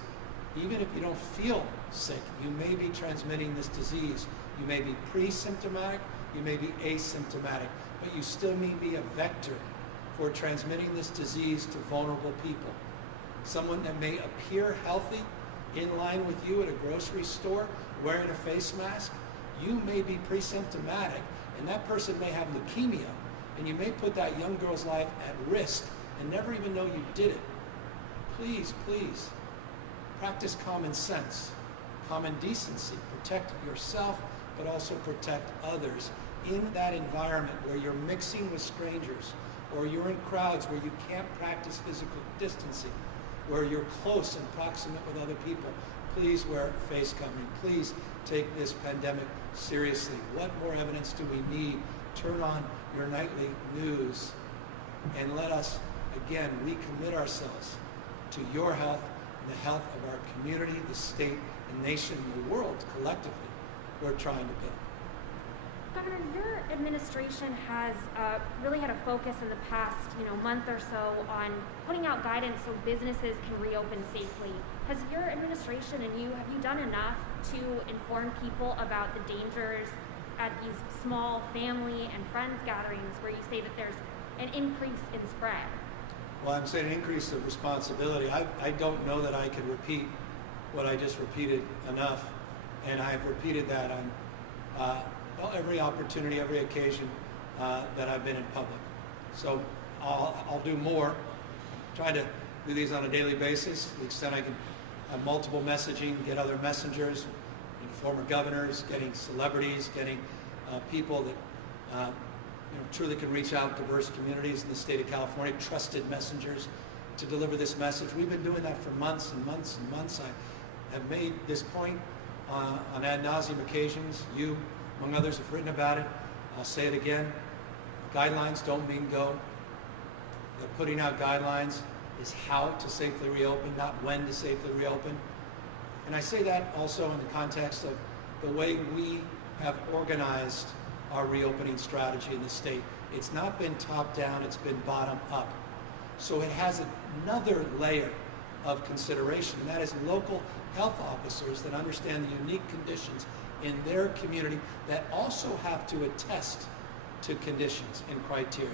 even if you don't feel sick, you may be transmitting this disease. You may be pre-symptomatic, you may be asymptomatic, but you still may be a vector for transmitting this disease to vulnerable people. Someone that may appear healthy in line with you at a grocery store wearing a face mask, you may be pre-symptomatic, and that person may have leukemia, and you may put that young girl's life at risk and never even know you did it. Please, please, practice common sense, common decency. Protect yourself, but also protect others in that environment where you're mixing with strangers, or you're in crowds where you can't practice physical distancing, where you're close and proximate with other people. Please wear a face covering. Please take this pandemic seriously. What more evidence do we need? Turn on your nightly news and let us, again, recommit ourselves to your health and the health of our community, the state, the nation, and the world collectively we're trying to build. Governor, your administration has really had a focus in the past, month or so on putting out guidance so businesses can reopen safely. Has your administration and have you done enough to inform people about the dangers at these small family and friends gatherings where you say that there's an increase in spread? Well, I'm saying an increase of responsibility. I don't know that I could repeat what I just repeated enough, and I've repeated that on every opportunity, every occasion that I've been in public. So I'll do more. Try to do these on a daily basis, to the extent I can have multiple messaging, get other messengers, former governors, getting celebrities, getting people that truly can reach out to diverse communities in the state of California, trusted messengers to deliver this message. We've been doing that for months and months and months. I have made this point on ad nauseum occasions. You, among others, have written about it. I'll say it again. Guidelines don't mean go. The putting out guidelines is how to safely reopen, not when to safely reopen. And I say that also in the context of the way we have organized our reopening strategy in the state. It's not been top down, it's been bottom up. So it has another layer of consideration, and that is local health officers that understand the unique conditions in their community, that also have to attest to conditions and criteria,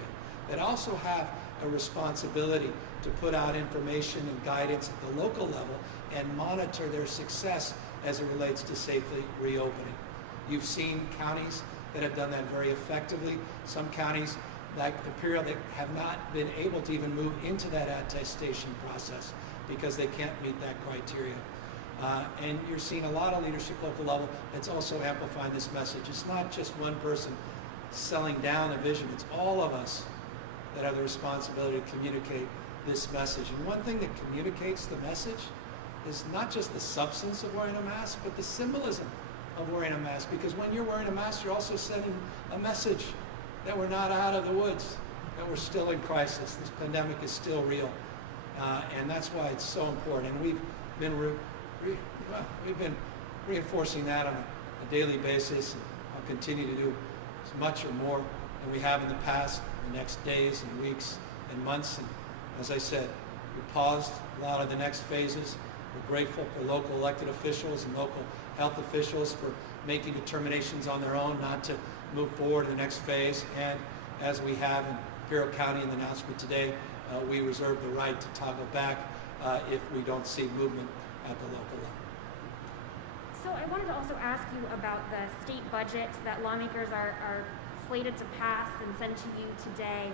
that also have a responsibility to put out information and guidance at the local level and monitor their success as it relates to safely reopening. You've seen counties that have done that very effectively. Some counties like Imperial that have not been able to even move into that attestation process because they can't meet that criteria. And you're seeing a lot of leadership local level that's also amplifying this message. It's not just one person selling down a vision. It's all of us that have the responsibility to communicate this message. And one thing that communicates the message is not just the substance of wearing a mask, but the symbolism of wearing a mask. Because when you're wearing a mask, you're also sending a message that we're not out of the woods, that we're still in crisis. This pandemic is still real. And that's why it's so important. And we've been reinforcing that on a daily basis. And I'll continue to do as much or more than we have in the past, the next days and weeks and months. And as I said, we paused a lot of the next phases. We're grateful for local elected officials and local health officials for making determinations on their own not to move forward in the next phase. And as we have in Imperial County in the announcement today, we reserve the right to toggle back if we don't see movement at the local level. So I wanted to also ask you about the state budget that lawmakers are slated to pass and send to you today.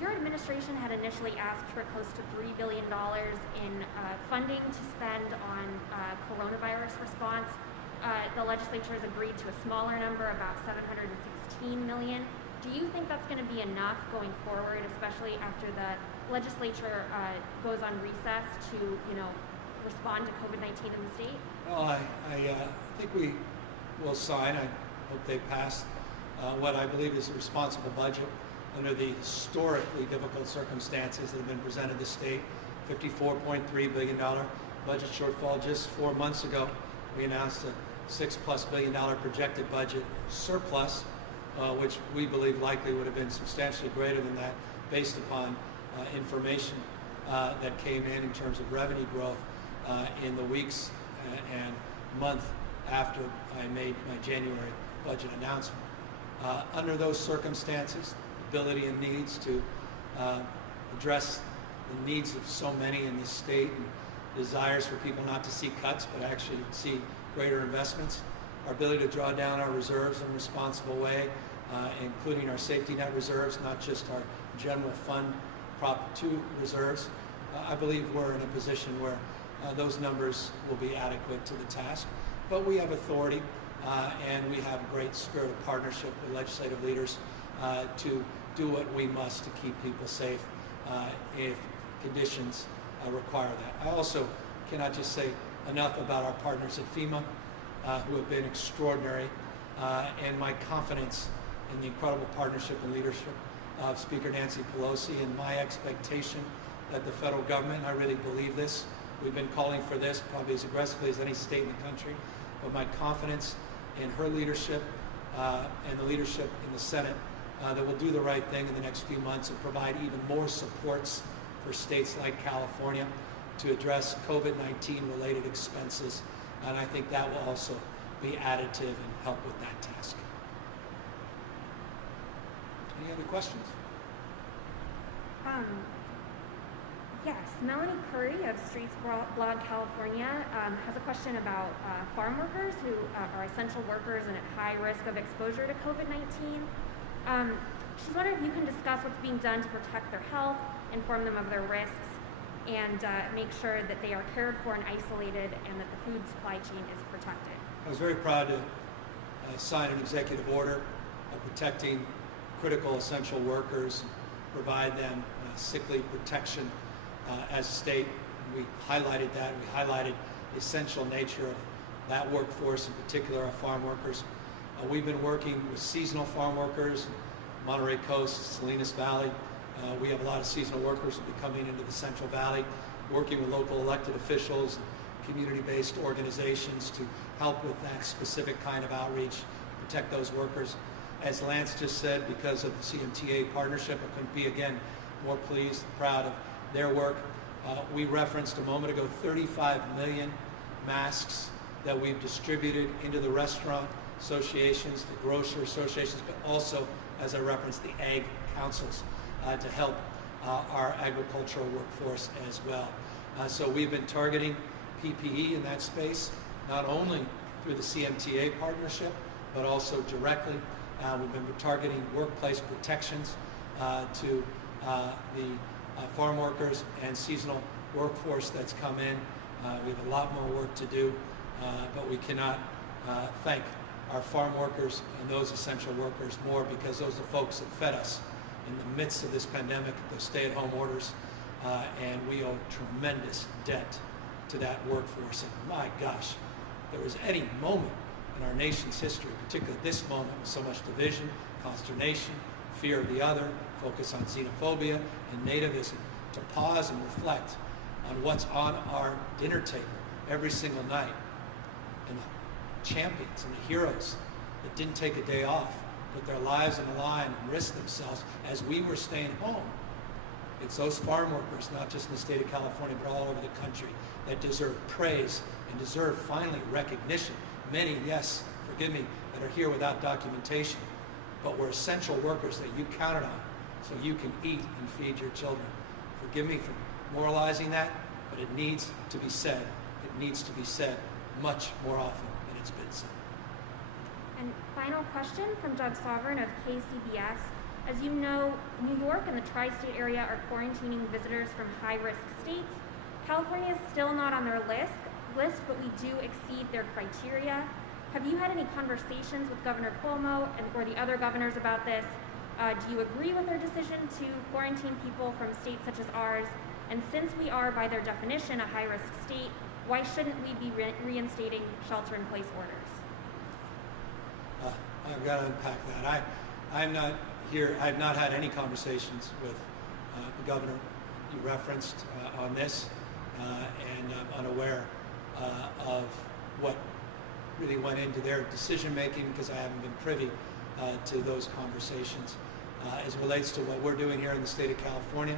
Your administration had initially asked for close to $3 billion in funding to spend on coronavirus response. The legislature has agreed to a smaller number, about $716 million. Do you think that's going to be enough going forward, especially after the legislature goes on recess to, respond to COVID-19 in the state? Well, I think we will sign. I hope they pass what I believe is a responsible budget under the historically difficult circumstances that have been presented to the state. $54.3 billion budget shortfall. Just 4 months ago, we announced a $6+ billion projected budget surplus, which we believe likely would have been substantially greater than that based upon information that came in terms of revenue growth in the weeks and month after I made my January budget announcement. Under those circumstances, ability and needs to address the needs of so many in this state and desires for people not to see cuts but actually see greater investments, our ability to draw down our reserves in a responsible way, including our safety net reserves, not just our general fund Prop 2 reserves. I believe we're in a position where those numbers will be adequate to the task. But we have authority and we have a great spirit of partnership with legislative leaders to do what we must to keep people safe if conditions require that. I also cannot just say enough about our partners at FEMA who have been extraordinary and my confidence in the incredible partnership and leadership of Speaker Nancy Pelosi and my expectation that the federal government, and I really believe this, we've been calling for this probably as aggressively as any state in the country, but my confidence in her leadership and the leadership in the Senate that will do the right thing in the next few months and provide even more supports for states like California to address COVID-19 related expenses. And I think that will also be additive and help with that task. Any other questions? Yes, Melanie Curry of Streets Blog California has a question about farm workers who are essential workers and at high risk of exposure to COVID-19. She's wondering if you can discuss what's being done to protect their health, inform them of their risks, and make sure that they are cared for and isolated and that the food supply chain is protected. I was very proud to sign an executive order protecting critical essential workers, provide them sick leave protection as a state. We highlighted that. We highlighted the essential nature of that workforce, in particular our farm workers. We've been working with seasonal farm workers, Monterey Coast, Salinas Valley. We have a lot of seasonal workers who will be coming into the Central Valley, working with local elected officials, community-based organizations to help with that specific kind of outreach, protect those workers. As Lance just said, because of the CMTA partnership, I couldn't be, again, more pleased and proud of their work. We referenced a moment ago 35 million masks that we've distributed into the restaurant associations, the grocer associations, but also, as I referenced, the ag councils to help our agricultural workforce as well. So we've been targeting PPE in that space, not only through the CMTA partnership, but also directly We've been targeting workplace protections to the farm workers and seasonal workforce that's come in. We have a lot more work to do, but we cannot thank our farm workers and those essential workers more, because those are the folks that fed us in the midst of this pandemic, those stay-at-home orders, and we owe tremendous debt to that workforce. And my gosh, if there was any moment in our nation's history, particularly this moment with so much division, consternation, fear of the other, focus on xenophobia and nativism, to pause and reflect on what's on our dinner table every single night, and the champions and the heroes that didn't take a day off, put their lives on the line and risked themselves as we were staying home. It's those farm workers, not just in the state of California, but all over the country, that deserve praise and deserve finally recognition. Many, yes, forgive me, that are here without documentation, but we're essential workers that you counted on so you can eat and feed your children. Forgive me for moralizing that, but it needs to be said. It needs to be said much more often than it's been said. And final question from Judge Sovereign of KCBS. As you know, New York and the tri-state area are quarantining visitors from high-risk states. California is still not on their list, but we do exceed their criteria. Have you had any conversations with Governor Cuomo or the other governors about this? Do you agree with their decision to quarantine people from states such as ours? And since we are, by their definition, a high-risk state, why shouldn't we be reinstating shelter-in-place orders? I've got to unpack that. I'm not here. I've not had any conversations with the governor you referenced on this, and I'm unaware of what really went into their decision making, because I haven't been privy to those conversations. As it relates to what we're doing here in the state of California,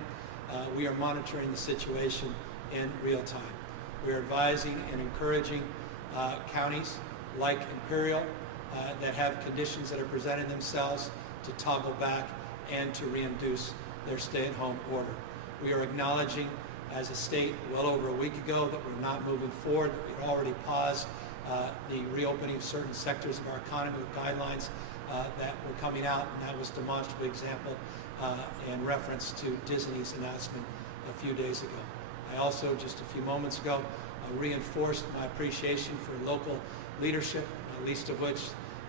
we are monitoring the situation in real time. We're advising and encouraging counties like Imperial that have conditions that are presenting themselves to toggle back and to reinduce their stay-at-home order. We are acknowledging as a state well over a week ago that we're not moving forward, that we had already paused the reopening of certain sectors of our economy with guidelines that were coming out, and that was demonstrably example in reference to Disney's announcement a few days ago. I also, just a few moments ago, reinforced my appreciation for local leadership, least of which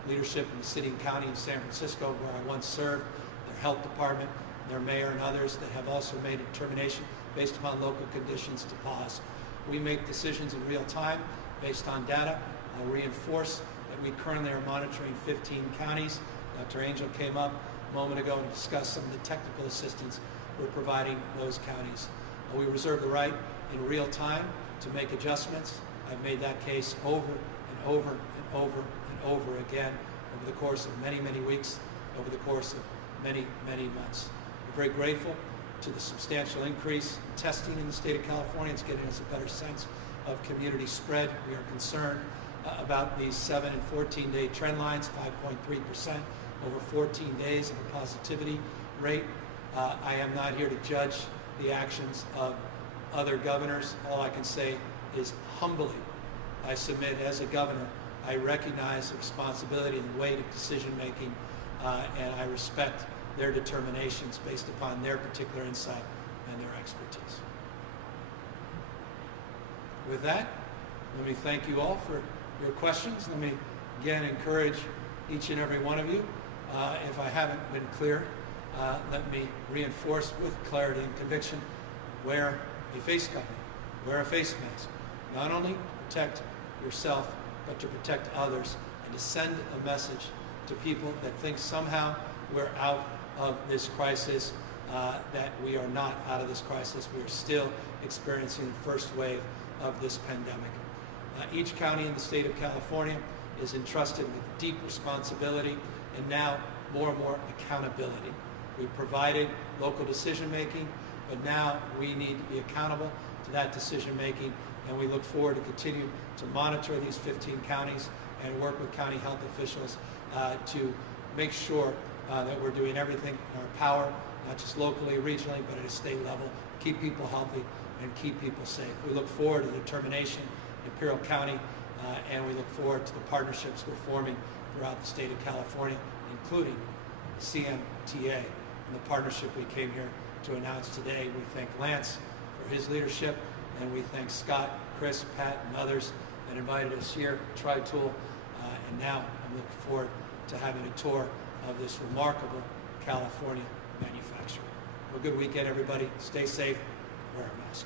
leadership in the city and county of San Francisco, where I once served, their health department, their mayor, and others that have also made a determination based upon local conditions to pause. We make decisions in real time based on data. I'll reinforce that we currently are monitoring 15 counties. Dr. Angel came up a moment ago and discussed some of the technical assistance we're providing those counties. We reserve the right in real time to make adjustments. I've made that case over and over and over and over again over the course of many, many weeks, over the course of many, many months. We're very grateful to the substantial increase in testing in the state of California. It's getting us a better sense of community spread. We are concerned about these 7 and 14-day trend lines, 5.3% over 14 days of a positivity rate. I am not here to judge the actions of other governors. All I can say is humbly, I submit as a governor, I recognize the responsibility and the weight of decision making, and I respect their determinations based upon their particular insight and their expertise. With that, let me thank you all for your questions. Let me again encourage each and every one of you. If I haven't been clear, let me reinforce with clarity and conviction: wear a face covering, wear a face mask. Not only to protect yourself, but to protect others, and to send a message to people that think somehow we're out of this crisis, that we are not out of this crisis. We are still experiencing the first wave of this pandemic. Each county in the state of California is entrusted with deep responsibility and now more and more accountability. We provided local decision making, but now we need to be accountable to that decision making, and we look forward to continue to monitor these 15 counties and work with county health officials to make sure that we're doing everything in our power, not just locally, regionally, but at a state level, keep people healthy and keep people safe. We look forward to the determination in Imperial County, and we look forward to the partnerships we're forming throughout the state of California including CMTA and the partnership we came here to announce today. We thank Lance for his leadership, and we thank Scott, Chris, Pat, and others that invited us here, Tri-Tool, and now I'm looking forward to having a tour of this remarkable California manufacturer. Have a good weekend, everybody. Stay safe. Wear a mask.